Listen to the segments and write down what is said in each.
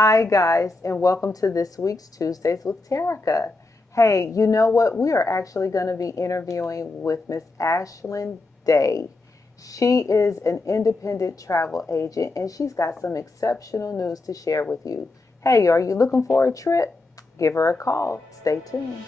Hi, guys, and welcome to this week's Tuesdays with Terica. Hey, you know what? We are actually going to be interviewing with Ms Ashlynn Day. She is an independent travel agent and she's got some exceptional news to share with you. Hey, are you looking for a trip? Give her a call. Stay tuned.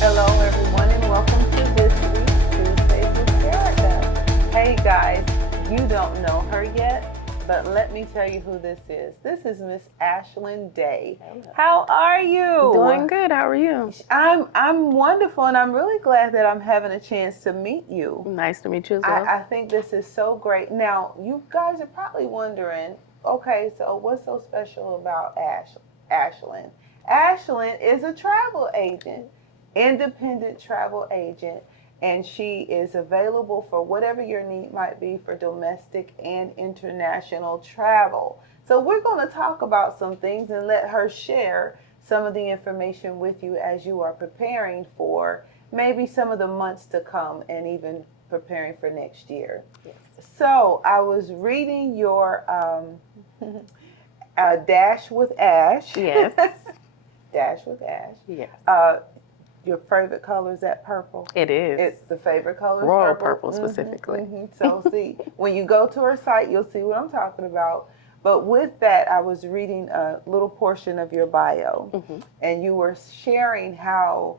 Hello, everyone, and welcome to this week's Tuesdays with Terica. Hey, guys, you don't know her yet, but let me tell you who this is. This is Ms Ashlynn Day. How are you? Doing good. How are you? I'm wonderful, and I'm really glad that I'm having a chance to meet you. Nice to meet you as well. I think this is so great. Now, you guys are probably wondering, okay, so what's so special about Ashlynn? Ashlynn is a travel agent, independent travel agent, and she is available for whatever your need might be for domestic and international travel. So we're going to talk about some things and let her share some of the information with you as you are preparing for maybe some of the months to come and even preparing for next year. Yes. So I was reading your Dash with Ash. Yes. Dash with Ash. Yes. Your favorite color is that purple? It is. It's the favorite color is Royal purple. purple specifically. So see, when you go to her site, you'll see what I'm talking about. But with that, I was reading a little portion of your bio, and you were sharing how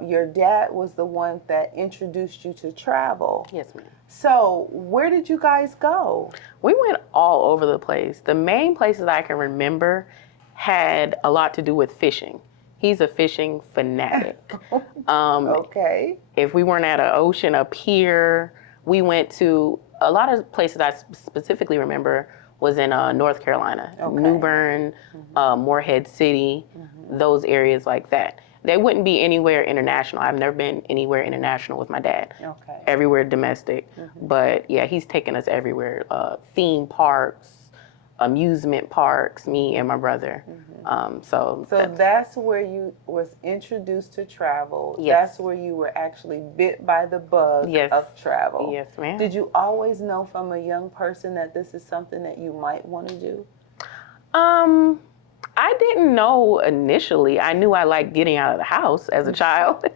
your dad was the one that introduced you to travel. Yes, ma'am. So where did you guys go? We went all over the place. The main places I can remember had a lot to do with fishing. He's a fishing fanatic. Okay. If we weren't at an ocean, a pier, we went to a lot of places I specifically remember was in North Carolina, New Bern, Morehead City, those areas like that. They wouldn't be anywhere international. I've never been anywhere international with my dad. Okay. Everywhere domestic. But yeah, he's taken us everywhere. Theme parks, amusement parks, me and my brother. So that's where you was introduced to travel. Yes. That's where you were actually bit by the bug of travel. Yes, ma'am. Did you always know from a young person that this is something that you might want to do? I didn't know initially. I knew I liked getting out of the house as a child.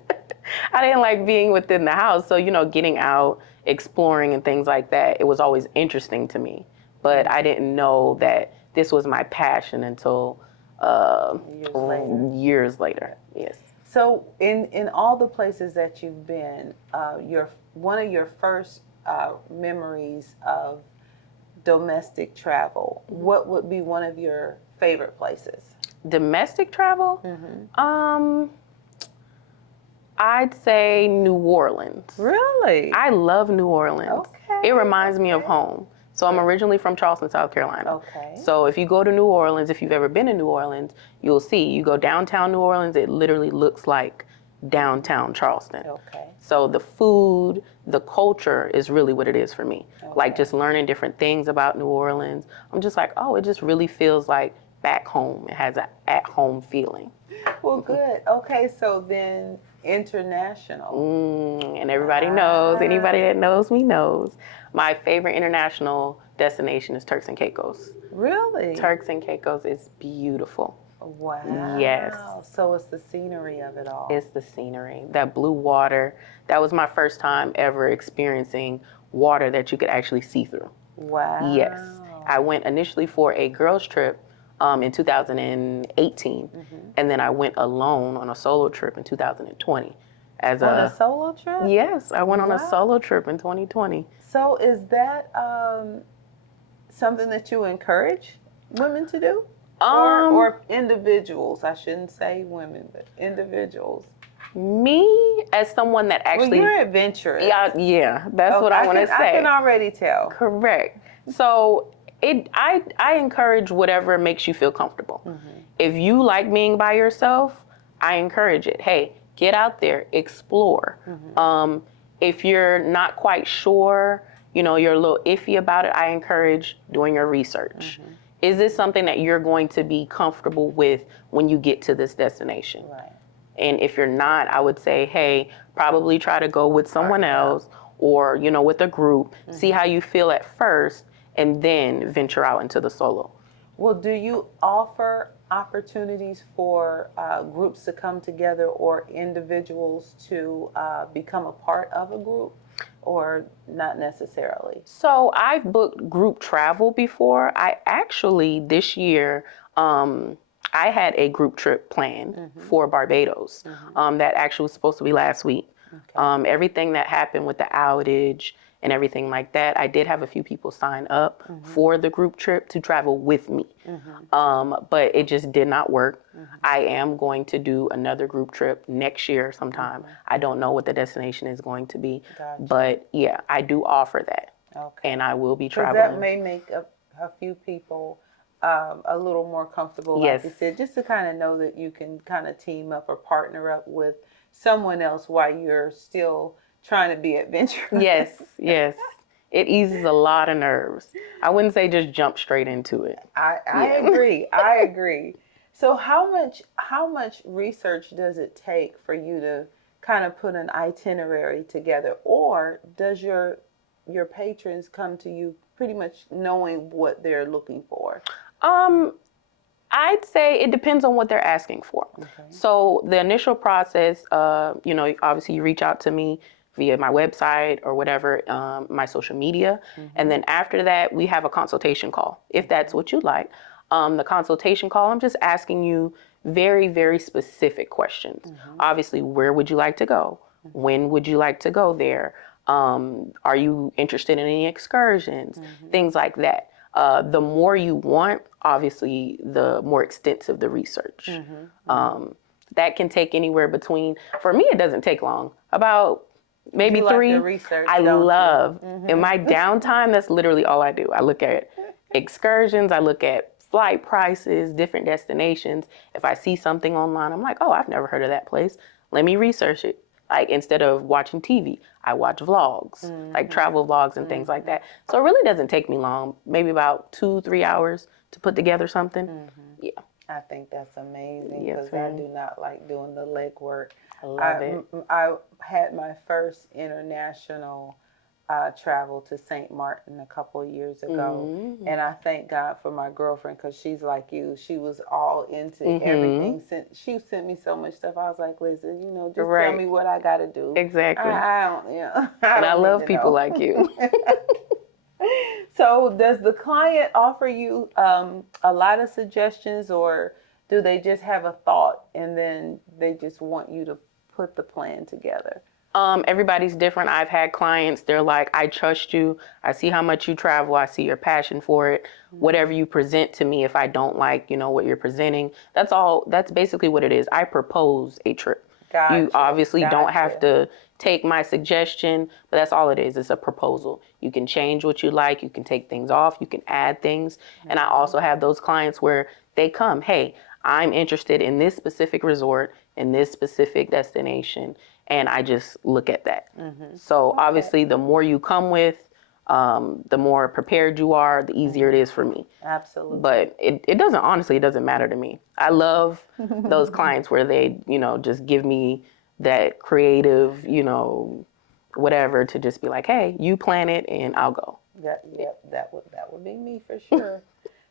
I didn't like being within the house. So, getting out, exploring and things like that, it was always interesting to me. But I didn't know that this was my passion until years later. Yes. So in all the places that you've been, one of your first memories of domestic travel, what would be one of your favorite places? Domestic travel? I'd say New Orleans. Really? I love New Orleans. Okay. It reminds me of home. So I'm originally from Charleston, South Carolina. Okay. So if you go to New Orleans, if you've ever been to New Orleans, you'll see, you go downtown New Orleans, it literally looks like downtown Charleston. Okay. So the food, the culture is really what it is for me. Like just learning different things about New Orleans. I'm just like, oh, it just really feels like back home. It has an at-home feeling. Well, good. Okay, so then international. And everybody knows, anybody that knows me knows, my favorite international destination is Turks and Caicos. Really? Turks and Caicos is beautiful. Wow. Yes. So it's the scenery of it all. It's the scenery, that blue water. That was my first time ever experiencing water that you could actually see through. Wow. Yes. I went initially for a girls trip in 2018, and then I went alone on a solo trip in 2020. On a solo trip? Yes, I went on a solo trip in 2020. So is that something that you encourage women to do? Or individuals? I shouldn't say women, but individuals. Me, as someone that actually... Well, you're adventurous. Yeah, that's what I want to say. I can already tell. Correct. So I encourage whatever makes you feel comfortable. If you like being by yourself, I encourage it. Hey, get out there, explore. If you're not quite sure you're a little iffy about it, I encourage doing your research. Is this something that you're going to be comfortable with when you get to this destination? Right. And if you're not, I would say, hey, probably try to go with someone else or, with a group, see how you feel at first, and then venture out into the solo. Well, do you offer opportunities for groups to come together or individuals to become a part of a group, or not necessarily? So I've booked group travel before. I actually, this year, I had a group trip planned for Barbados that actually was supposed to be last week. Okay. Everything that happened with the outage and everything like that, I did have a few people sign up for the group trip to travel with me. But it just did not work. I am going to do another group trip next year sometime. I don't know what the destination is going to be. Gotcha. But yeah, I do offer that. Okay. And I will be traveling. Because that may make a few people a little more comfortable, like you said, just to kind of know that you can kind of team up or partner up with someone else while you're still trying to be adventurous. Yes. It eases a lot of nerves. I wouldn't say just jump straight into it. I agree. So how much research does it take for you to kind of put an itinerary together, or does your patrons come to you pretty much knowing what they're looking for? I'd say it depends on what they're asking for. Okay. So the initial process, obviously you reach out to me via my website or whatever, my social media. And then after that, we have a consultation call, if that's what you like. The consultation call, I'm just asking you very, very specific questions. Obviously, where would you like to go? When would you like to go there? Are you interested in any excursions? Things like that. The more you want, obviously, the more extensive the research. That can take anywhere between, for me, it doesn't take long, about maybe 3. Like the research, I love. In my downtime, that's literally all I do. I look at excursions, I look at flight prices, different destinations. If I see something online, I'm like, oh, I've never heard of that place. Let me research it. Like, instead of watching TV, I watch vlogs, like travel vlogs and things like that. So it really doesn't take me long, maybe about 2-3 hours to put together something. Yeah. I think that's amazing, because I do not like doing the legwork. I love it. I had my first international travel to St. Martin a couple of years ago. And I thank God for my girlfriend, because she's like you. She was all into everything. She sent me so much stuff. I was like, listen, just tell me what I got to do. Exactly. I don't, I love people like you. So does the client offer you a lot of suggestions, or do they just have a thought and then they just want you to put the plan together? Everybody's different. I've had clients, they're like, I trust you. I see how much you travel. I see your passion for it. Whatever you present to me, if I don't like, what you're presenting, that's basically what it is. I propose a trip. Gotcha. You obviously don't have to take my suggestion, but that's all it is. It's a proposal. You can change what you like. You can take things off. You can add things. And I also have those clients where they come, hey, I'm interested in this specific resort, in this specific destination, and I just look at that. So obviously, the more you come with, the more prepared you are, the easier it is for me. Absolutely. But it doesn't matter to me. I love those clients where they, just give me that creative, whatever, to just be like, hey, you plan it and I'll go. That would be me for sure.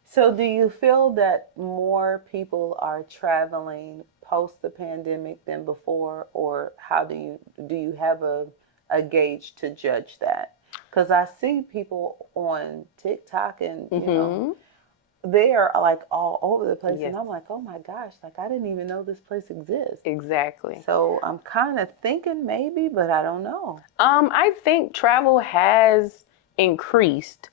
So do you feel that more people are traveling post the pandemic than before, or how do you have a gauge to judge that? Because I see people on TikTok and they are like all over the place, and I'm like, oh my gosh, like I didn't even know this place exists. Exactly. So I'm kind of thinking maybe, but I don't know. I think travel has increased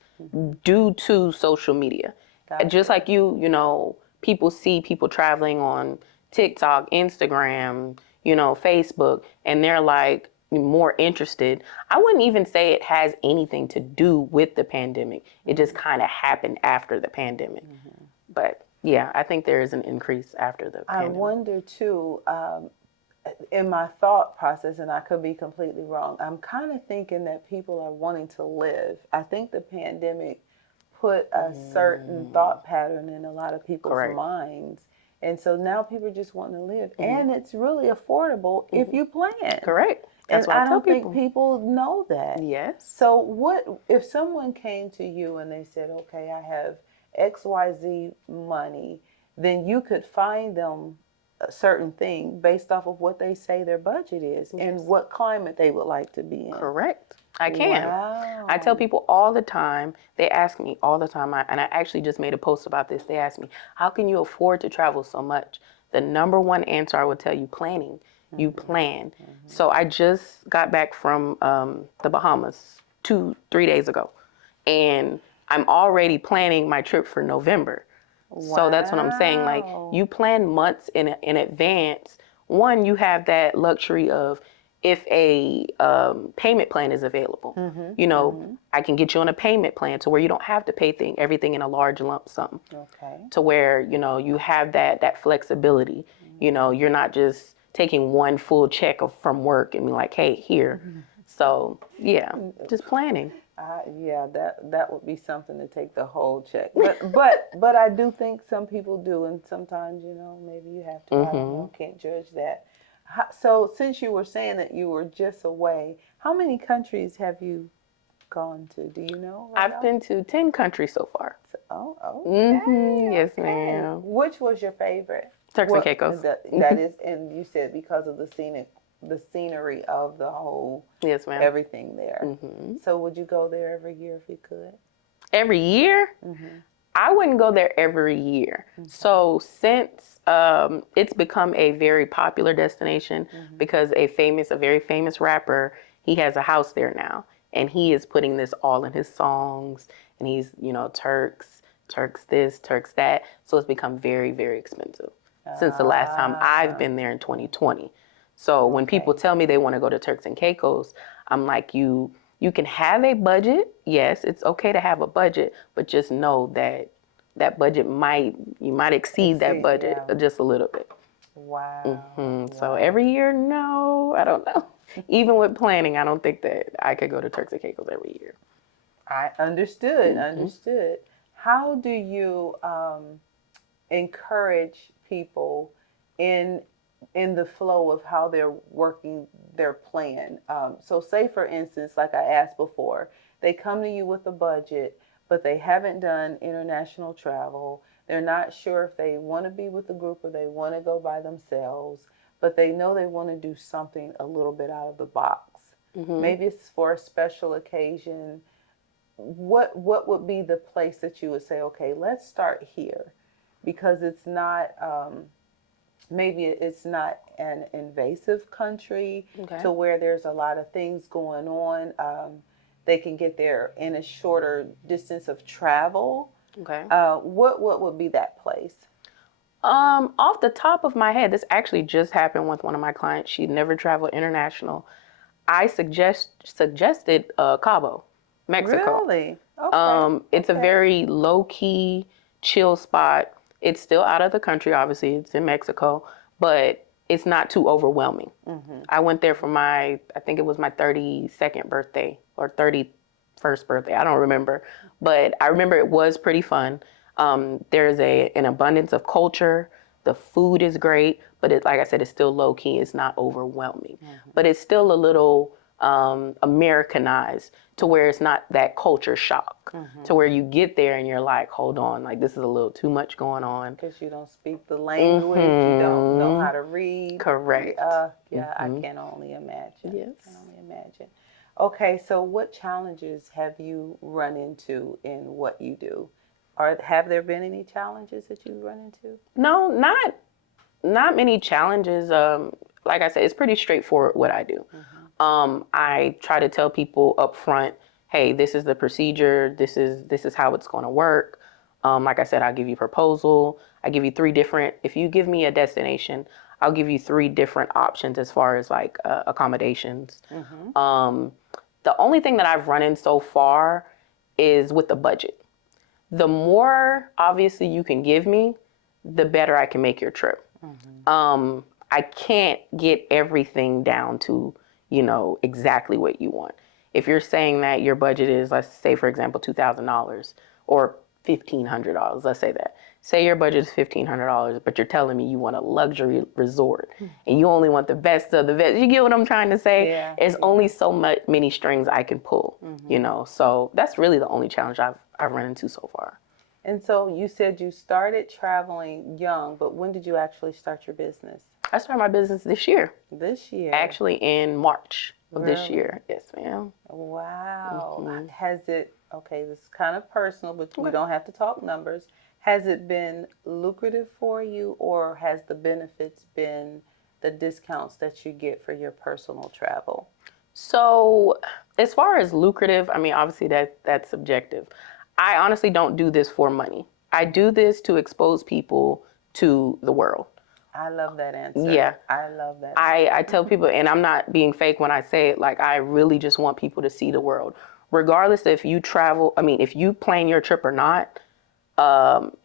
due to social media. Gotcha. Just like people see people traveling on TikTok, Instagram, Facebook, and they're like more interested. I wouldn't even say it has anything to do with the pandemic. It just kind of happened after the pandemic. But yeah, I think there is an increase after the pandemic. I wonder too, in my thought process, and I could be completely wrong, I'm kind of thinking that people are wanting to live. I think the pandemic put a certain thought pattern in a lot of people's Correct. minds. And so now people just want to live. And it's really affordable if you plan. Correct. That's And what I I tell don't think people. people know that. Yes. So what if someone came to you and they said, okay, I have XYZ money, then you could find them a certain thing based off of what they say their budget is and what climate they would like to be in. Correct. I can. Wow. I tell people all the time, they ask me all the time, and I actually just made a post about this. They ask me, how can you afford to travel so much? The number one answer I would tell you, planning. You plan. So I just got back from the Bahamas 3 days ago, and I'm already planning my trip for November. So that's what I'm saying. Like, you plan months in advance. One, you have that luxury of if a payment plan is available. You know, I can get you on a payment plan to where you don't have to pay everything in a large lump sum. Okay. To where, you know, you have that flexibility. You know, you're not just taking one full check from work and be like, hey, here. So, yeah, just planning. Yeah, that would be something to take the whole check. But I do think some people do, and sometimes, you know, maybe you have to. I don't know, can't judge that. So since you were saying that you were just away, how many countries have you gone to? Do you know? I've been to 10 countries so far. Oh, okay. Yes, Okay. ma'am. Which was your favorite? Turks and Caicos. That is, and you said because of the scenery of the whole, Yes, ma'am. everything there. So would you go there every year if you could? Every year? I wouldn't go there every year. So since it's become a very popular destination because a very famous rapper, he has a house there now, and he is putting this all in his songs, and he's, you know, Turks this, Turks that. So it's become very, very expensive since the last time I've been there in 2020. So when people tell me they want to go to Turks and Caicos, I'm like, you can have a budget. Yes, it's okay to have a budget, but just know that budget you might exceed that budget just a little bit. Wow. So every year, no, I don't know. Even with planning, I don't think that I could go to Turks and Caicos every year. I understood. How do you encourage people in the flow of how they're working their plan? So say for instance, like I asked before, they come to you with a budget, but they haven't done international travel. They're not sure if they want to be with a group or they want to go by themselves, but they know they want to do something a little bit out of the box. Maybe it's for a special occasion. What would be the place that you would say, okay, let's start here? Because it's not, maybe it's not an invasive country to where there's a lot of things going on. They can get there in a shorter distance of travel. What would be that place? Off the top of my head, this actually just happened with one of my clients. She never traveled international. I suggested Cabo, Mexico. Really? Okay. It's a very low-key, chill spot. It's still out of the country, obviously. It's in Mexico, but it's not too overwhelming. I went there for I think it was my 32nd birthday or 31st birthday. I don't remember, but I remember it was pretty fun. There's an abundance of culture. The food is great, but like I said, it's still low key. It's not overwhelming, but it's still a little Americanized to where it's not that culture shock to where you get there and you're like, hold on, like this is a little too much going on. Because you don't speak the language, you don't know how to read. Correct. Yeah, I can only imagine. Yes. I can only imagine. Okay, so what challenges have you run into in what you do? Or have there been any challenges that you've run into? No, not many challenges. Like I said, it's pretty straightforward what I do. I try to tell people up front, hey, this is the procedure. This is how it's going to work. Like I said, I'll give you a proposal. I give you if you give me a destination, I'll give you 3 different options as far as like accommodations. The only thing that I've run in so far is with the budget. The more obviously you can give me, the better I can make your trip. I can't get everything down to, exactly what you want. If you're saying that your budget is, let's say, for example, $2,000 or $1,500, let's say that. Say your budget is $1,500, but you're telling me you want a luxury resort and you only want the best of the best. You get what I'm trying to say? Yeah. It's only so many strings I can pull, So that's really the only challenge I've run into so far. And so you said you started traveling young, but when did you actually start your business? I started my business this year. This year? Actually in March of this Really? year. Yes, ma'am. Wow. Has it, okay, this is kind of personal, but we don't have to talk numbers. Has it been lucrative for you, or has the benefits been the discounts that you get for your personal travel? So as far as lucrative, I mean, obviously that's subjective. I honestly don't do this for money. I do this to expose people to the world. I love that answer. Yeah. I love that. I tell people, and I'm not being fake when I say it, like I really just want people to see the world. Regardless if you travel, I mean, if you plan your trip or not,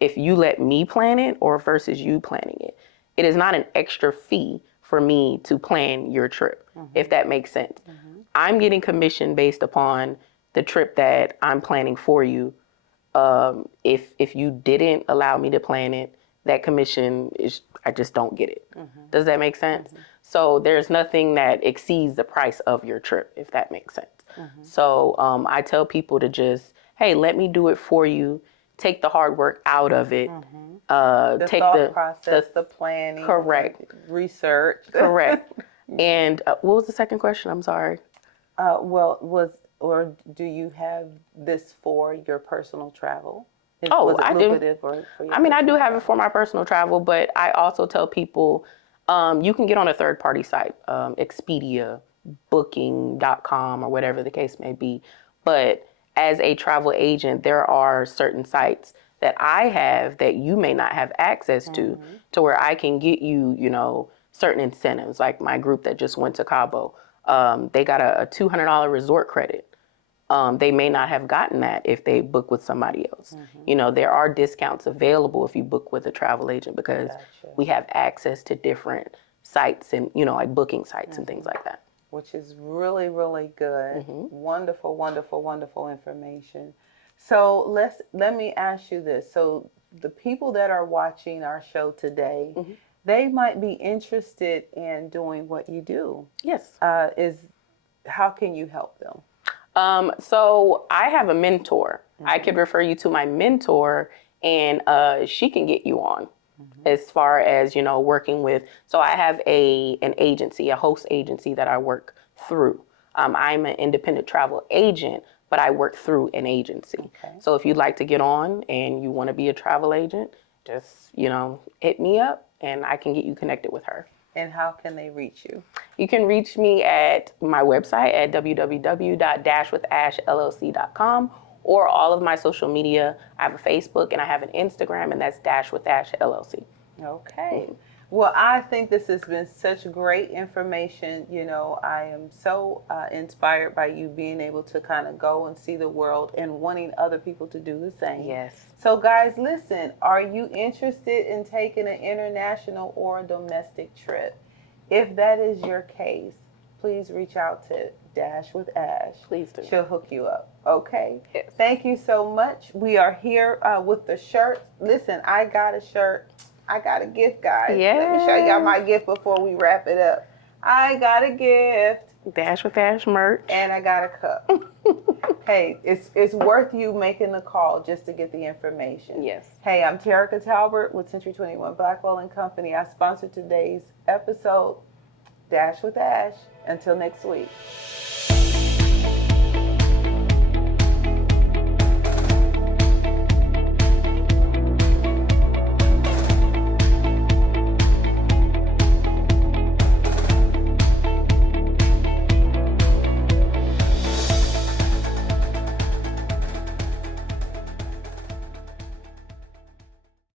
if you let me plan it or versus you planning it, it is not an extra fee for me to plan your trip, if that makes sense. I'm getting commission based upon the trip that I'm planning for you. If you didn't allow me to plan it, that commission is, I just don't get it. Does that make sense? So there's nothing that exceeds the price of your trip, if that makes sense. So I tell people to just, hey, let me do it for you. Take the hard work out of it. The take thought process, the planning, correct, research, correct. And what was the second question? I'm sorry. Or do you have this for your personal travel? Was it I lucrative do. or for your I mean, I do have travel? it for my personal travel, but I also tell people you can get on a third-party site, Expedia, Booking.com, or whatever the case may be. But as a travel agent, there are certain sites that I have that you may not have access to where I can get you, certain incentives. Like my group that just went to Cabo, they got a $200 resort credit. They may not have gotten that if they book with somebody else. There are discounts available if you book with a travel agent because we have access to different sites and, like booking sites and things like that. Which is really, really good. Wonderful, wonderful, wonderful information. So let me ask you this. So the people that are watching our show today, they might be interested in doing what you do. Yes. How can you help them? So I have a mentor. I could refer you to my mentor and she can get you on as far as, working with. So I have an agency, a host agency that I work through. I'm an independent travel agent, but I work through an agency. Okay. So if you'd like to get on and you want to be a travel agent, just, hit me up and I can get you connected with her. And how can they reach you? You can reach me at my website at www.dashwithashllc.com or all of my social media. I have a Facebook and I have an Instagram, and that's Dash with Ash LLC. Okay. Well, I think this has been such great information. I am so inspired by you being able to kind of go and see the world and wanting other people to do the same. Yes. So guys, listen, are you interested in taking an international or a domestic trip? If that is your case, please reach out to Dash with Ash. Please do. She'll hook you up. Okay. Yes. Thank you so much. We are here with the shirts. Listen, I got a shirt. I got a gift, guys. Yes. Let me show y'all my gift before we wrap it up. I got a gift. Dash with Ash merch. And I got a cup. Hey, it's worth you making the call just to get the information. Yes. Hey, I'm Terica Talbert with Century 21 Blackwell and Company. I sponsored today's episode, Dash with Ash. Until next week.